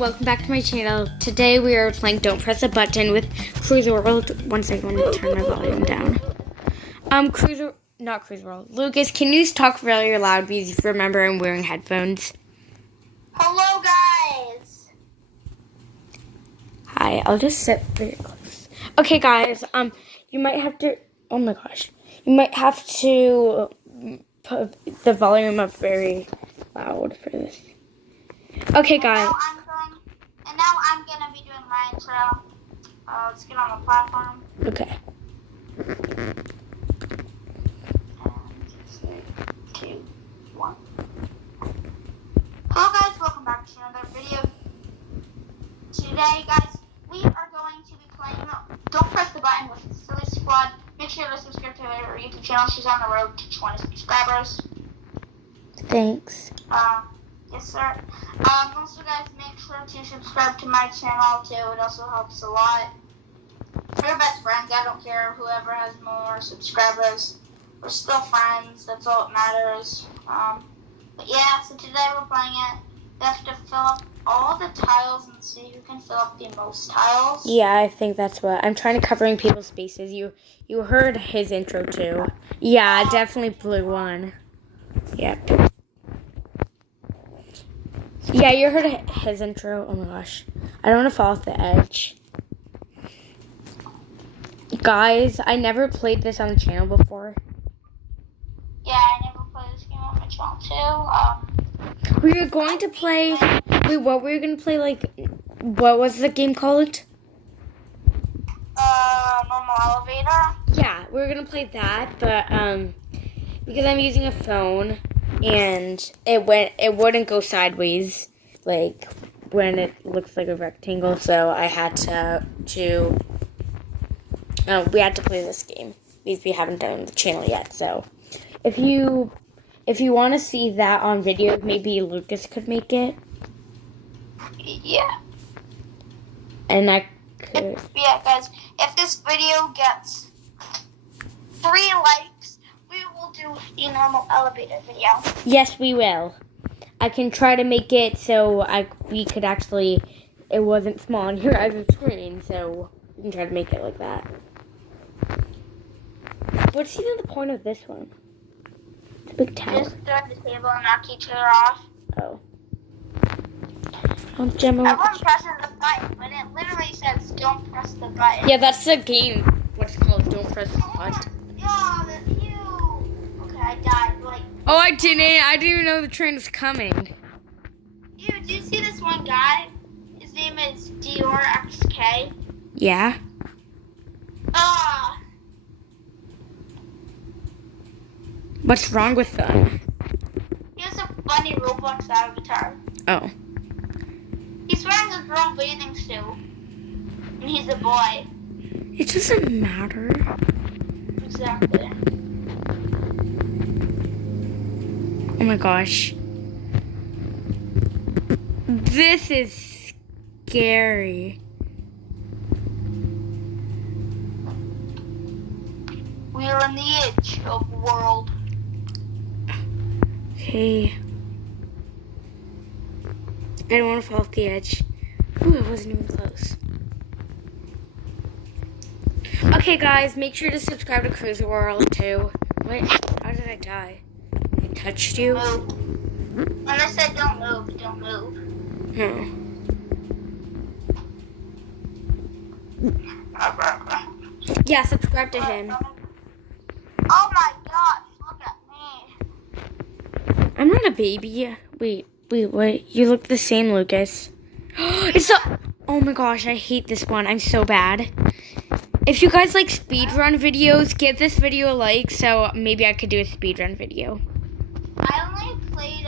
welcome back to my channel. Today we are playing Don't Press a Button with Cruiser World. One second, let me turn my volume down. Not Cruiser World. Lucas, can you talk really loud because remember I'm wearing headphones? Hello guys! Hi, I'll just sit very close. Okay guys, you might have to, oh my gosh. You might have to put the volume up very loud for this. Okay guys. And now I'm gonna be doing my intro. Let's get on the platform. Okay. And 3, 2, 1. Hello guys, welcome back to another video. Today guys, we are going to be playing Don't Press the Button with Silly Squad. Make sure to subscribe to her YouTube channel. She's on the road to 20 subscribers. Thanks. Yes sir. Also guys, make sure to subscribe to my channel too. It also helps a lot. We're best friends. I don't care whoever has more subscribers. We're still friends. That's all that matters. But yeah, so today we're playing it. You have to fill up all the tiles and see who can fill up the most tiles. Yeah, I think that's what I'm trying to covering people's spaces. You heard his intro too. Yeah, definitely blue one. Yep. Yeah, you heard his intro. Oh my gosh. I don't want to fall off the edge. Guys, I never played this on the channel before. Yeah, I never played this game on my channel too. We were going to play... Wait, what were we going to play? Like, what was the game called? Normal elevator. Yeah, we were going to play that, but, because I'm using a phone, and it wouldn't go sideways, like, when it looks like a rectangle, so I had we had to play this game, because we haven't done the channel yet, so, if you want to see that on video, maybe Lucas could make it. Yeah. And I could... Yeah, guys, if this video gets 3 likes, we will do the normal elevator video. Yes, we will. I can try to make it so we could actually... It wasn't small on your guys' screen, so we can try to make it like that. What's even the point of this one? It's a big tower. Just throw the table and knock each other off. Oh. Gemma. Everyone presses the button, but it literally says don't press the button. Yeah, that's the game. What's called Don't Press the Button. Yeah, you. Okay, I died. Like. Oh, I didn't. I didn't even know the train was coming. Dude, do you see this one guy? His name is Dior XK. Yeah. What's wrong with them? He has a funny Roblox avatar. Oh. He's wearing a girl bathing suit. And he's a boy. It doesn't matter. Exactly. Oh my gosh. This is scary. We are on the edge of the world. Okay. I don't want to fall off the edge. Ooh, it wasn't even close. Okay, guys, make sure to subscribe to Cruiser World too. Wait, how did I die? I touched you? Move. When I said don't move, don't move. Yeah, subscribe to him. Oh my gosh, look at me. I'm not a baby. Wait. You look the same, Lucas. Oh my gosh, I hate this one. I'm so bad. If you guys like speedrun videos, give this video a like so maybe I could do a speedrun video. I only played,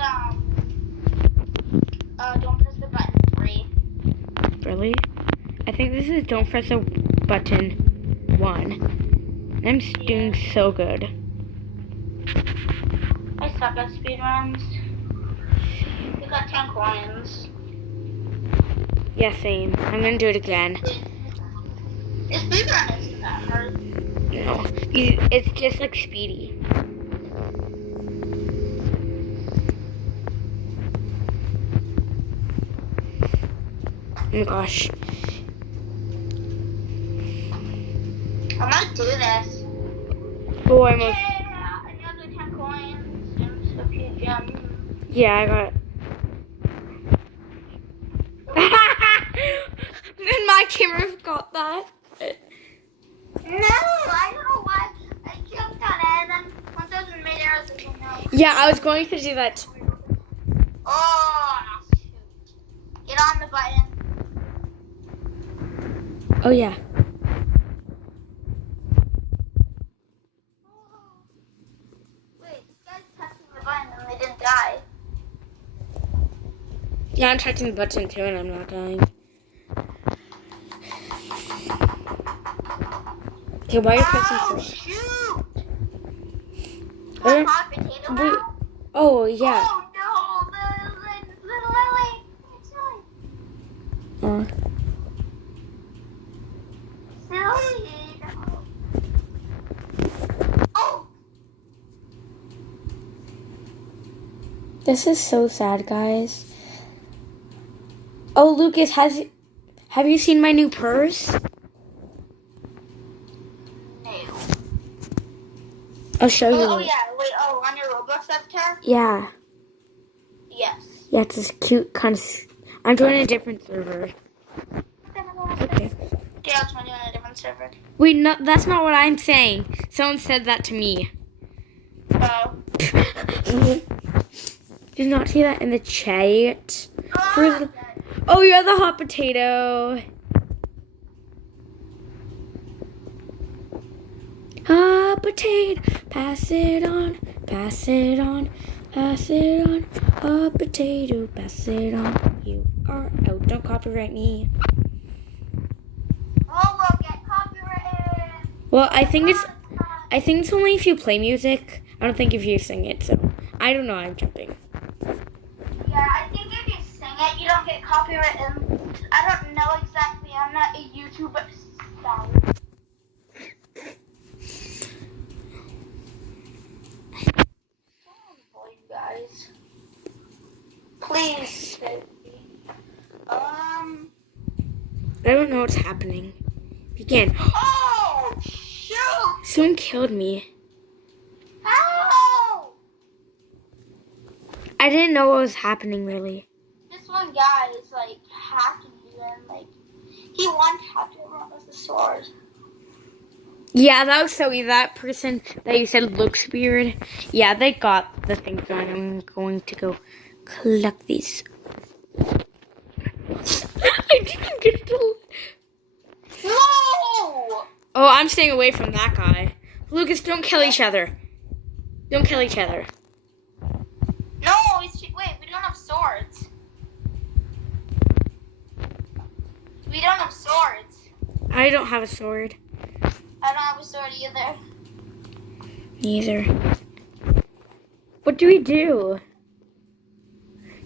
Don't Press the Button 3. Really? I think this is Don't Press a Button 1. I'm doing so good. I suck at speedruns. We got 10 coins. Yeah, same. I'm gonna do it again. This speedrun isn't that hard. No, it's just like Speedy. Oh my gosh. I might do this. Oh, I'm a... Yeah, another 10 coins. And a few gems. Yeah, I got... And my camera got that. No, I don't know why. I jumped on it and then once I was in midair, I was like, oh no. Yeah, I was going to do that. Oh, shoot. Get on the button. Oh, yeah. Wait, this guy's touching the button and they didn't die. Yeah, I'm touching the button too, and I'm not dying. Okay, why are you pressing Oh, so? shoot! Where- Hot potato wait- now? Oh, yeah. Oh, no, the little Lily. It's Lily. Silly. Oh! This is so sad, guys. Oh, Lucas, have you seen my new purse? No. I'll show you. Oh, yeah. Wait, on your Roblox avatar? Yeah. Yes. Yeah, it's this cute kind of... I'm joining a different server. Okay. Yeah, I'll join you on a different server. Wait, no, that's not what I'm saying. Someone said that to me. Oh. Did not see that in the chat. Oh, Oh, you're the hot potato. Hot potato, pass it on, pass it on, pass it on. Hot potato, pass it on. You are out. Don't copyright me. oh, we'll get copyrighted. Well, I think it's only if you play music. I don't think if you sing it. So I don't know. I'm jumping. Yeah, I think if you sing it, you don't get copyrighted. I don't know exactly. I'm not a YouTuber. Sorry. Oh, you guys. Please save me. I don't know what's happening. Begin. Oh, shoot! Someone killed me. How? I didn't know what was happening really. This one guy is like hacking you and like he one-tapped everyone with the sword. Yeah, that was so easy. That person that you said looks weird. Yeah, they got the thing going. I'm going to go collect these. I didn't get to... No! Oh, I'm staying away from that guy. Lucas, don't kill each other. Don't kill each other. No, wait, we don't have swords. We don't have swords. I don't have a sword. I don't have a sword either. Neither. What do we do?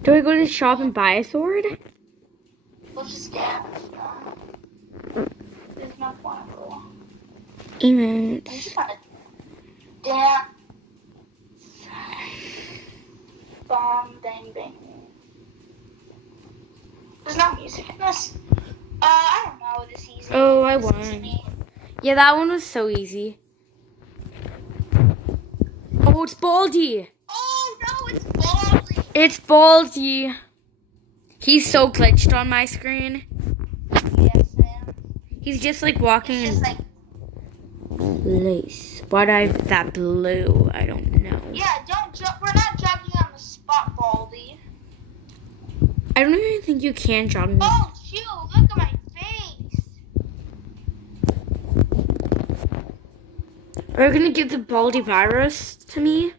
Do I go to the shop and buy a sword? We'll just get it. There's no point. I Emotes. just want to dance. Bomb, bang, bang. There's no music in this. I don't know. This easy. Oh, I Listen to won. me. Yeah, that one was so easy. Oh, it's Baldy. Oh no, it's Baldy. It's Baldy. He's so glitched on my screen. Yes, man. He's just like walking It's in just like, place. Why'd I have that blue? I don't know. yeah, don't jump. We're not jogging on the spot, Baldy. I don't even think you can jog me. Oh, shoot, look at my face. Are you gonna give the Baldy virus to me?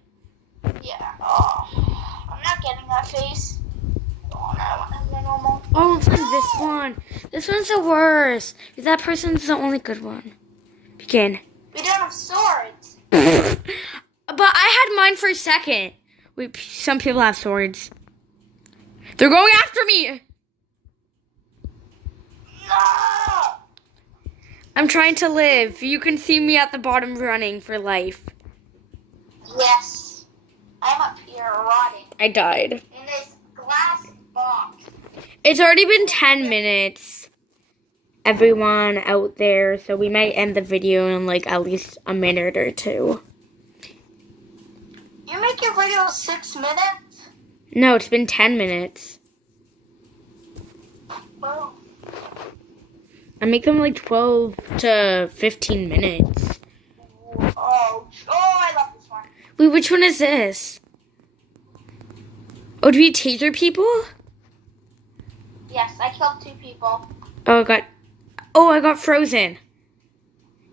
Yeah. Oh, I'm not getting that face. Oh, no, I want to have normal. Oh, it's like this one. This one's the worst. That person's the only good one. Begin. We don't have swords. But I had mine for a second. Wait, some people have swords. They're going after me. No! I'm trying to live. You can see me at the bottom running for life. Yes. I'm up here rotting I died. in this glass box. It's already been 10 minutes, everyone out there, so we might end the video in like at least a minute or two. You make your video 6 minutes? No, it's been 10 minutes. Oh. I make them like 12 to 15 minutes. Oh, I love this one. Wait, which one is this? Oh, do we taser people? Yes, I killed 2 people. Oh, I got frozen.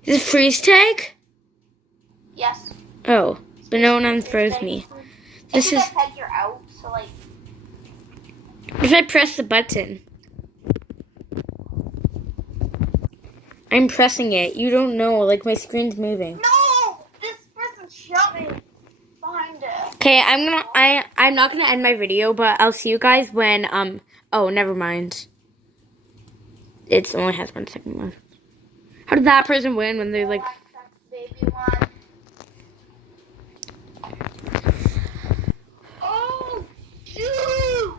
Is this freeze tag? Yes. Oh, but no one unfroze me. This is. Peg, you're out, so like. If I press the button. I'm pressing it. You don't know, like my screen's moving. No! This person shot me behind it. Okay, I'm not gonna end my video, but I'll see you guys when oh, never mind. It only has 1 second left. How did that person win when they're like Baby one. Oh shoot!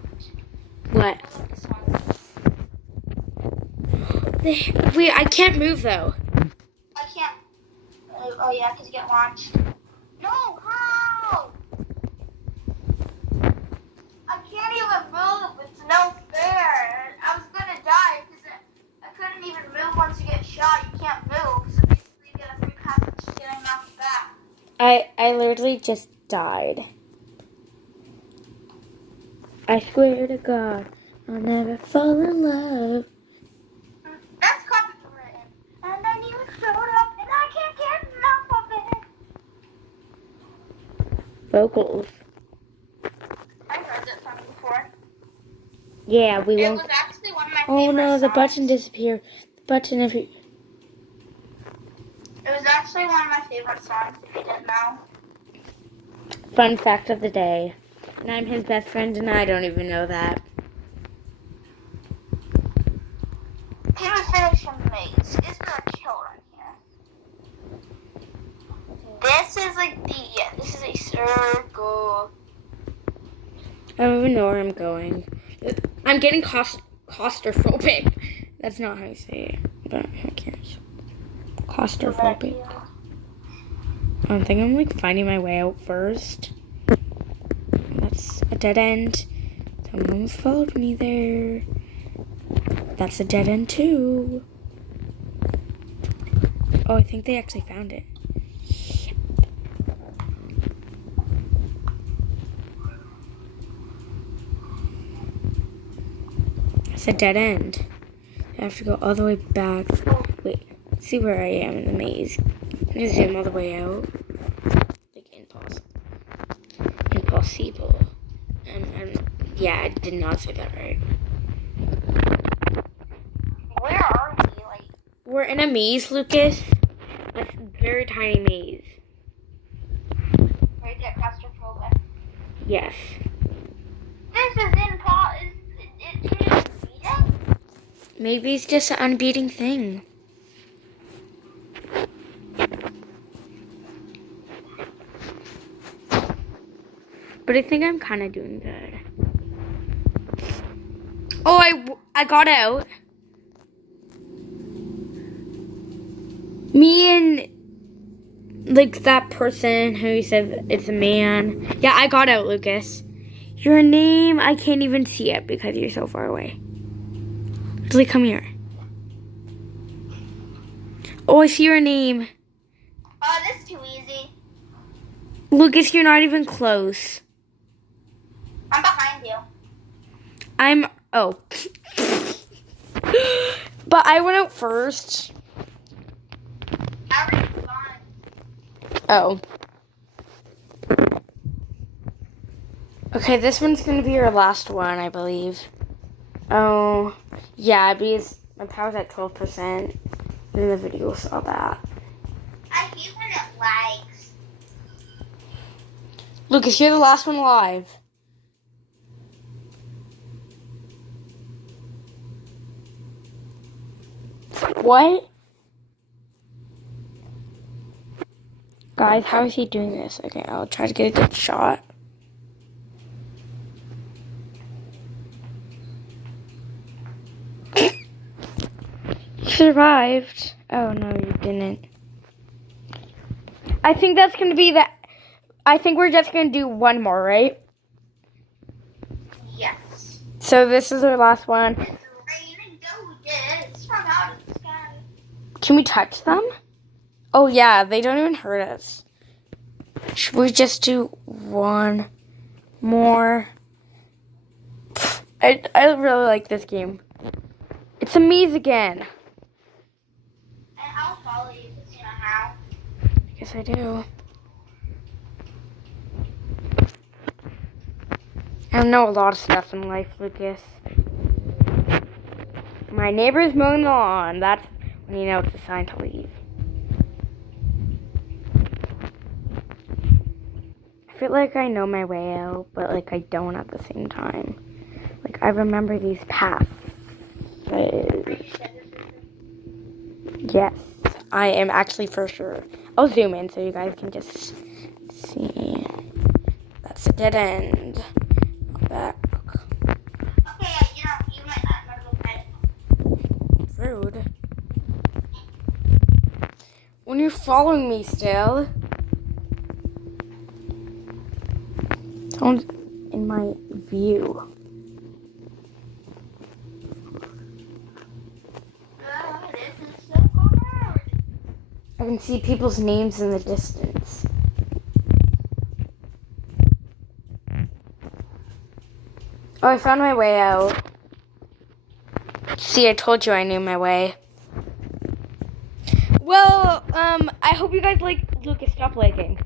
what? Wait, I can't move though. I can't. Oh yeah, because you get launched. No, how? I can't even move. It's no fair. I was gonna die because I couldn't even move once you get shot. You can't move, so basically you get a free pass of just getting knocked back. I literally just died. I swear to God, I'll never fall in love. That's copyrighted. And then you showed up, and I can't get enough of it. Vocals. I've heard that song before. Yeah, we It won't. was actually one of my Oh favorite no, the songs. button disappeared. The button every. It was actually one of my favorite songs, if you didn't know. Fun fact of the day. And I'm his best friend, and I don't even know that. He was finishing the maze. Is there a kill right here? This is like this is a circle. I don't even know where I'm going. I'm getting claustrophobic. That's not how you say it, but who cares? Claustrophobic. I think I'm like finding my way out first. That's a dead end. Someone followed me there. That's a dead end too. Oh, I think they actually found it. It's a dead end. I have to go all the way back. Wait, see where I am in the maze. I'm gonna zoom all the way out. Like impossible. Impossible. Yeah, I did not say that right. Where are we? Like, We're in a maze, Lucas. A very tiny maze. where you get claustrophobic. Yes. This is impossible. It can't beat it. Maybe it's just an unbeating thing. But I think I'm kind of doing good. Oh, I got out. Me and like that person who said it's a man. Yeah, I got out, Lucas. Your name, I can't even see it because you're so far away. Like, come here. Oh, I see your name. Oh, this is too easy. Lucas, you're not even close. I'm behind you. Oh. But I went out first. I already gone. Oh. Okay, this one's gonna be your last one, I believe. Oh, yeah, because my power's at 12%. In the video saw that. I hate when it lags. Lucas, you're the last one alive. What? Guys, how is he doing this? Okay, I'll try to get a good shot. survived. Oh, no, you didn't. I think that's going to be that. I think we're just going to do one more, right? Yes. So this is our last one. It's raining donuts from out of the sky. Can we touch them? Oh, yeah, they don't even hurt us. Should we just do one more? I really like this game. It's a maze again. And I'll follow you because you know how. I guess I do. I know a lot of stuff in life, Lucas. My neighbor's mowing the lawn. That's when you know it's a sign to leave. I feel like I know my way out, but like I don't at the same time. Like I remember these paths. Yes, I am actually for sure. I'll zoom in so you guys can just see. That's a dead end. Back. Okay, you might not know the way. Rude. When you're following me still. Someone's in my view. This is so hard. I can see people's names in the distance. Oh, I found my way out. See, I told you I knew my way. Well, I hope you guys like... Lucas, stop liking.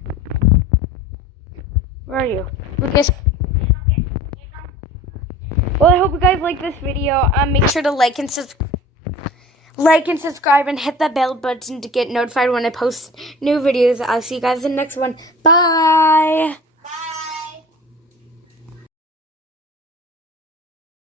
Where are you? Lucas. Well, I hope you guys like this video. Make sure to like and subscribe and hit that bell button to get notified when I post new videos. I'll see you guys in the next one. Bye!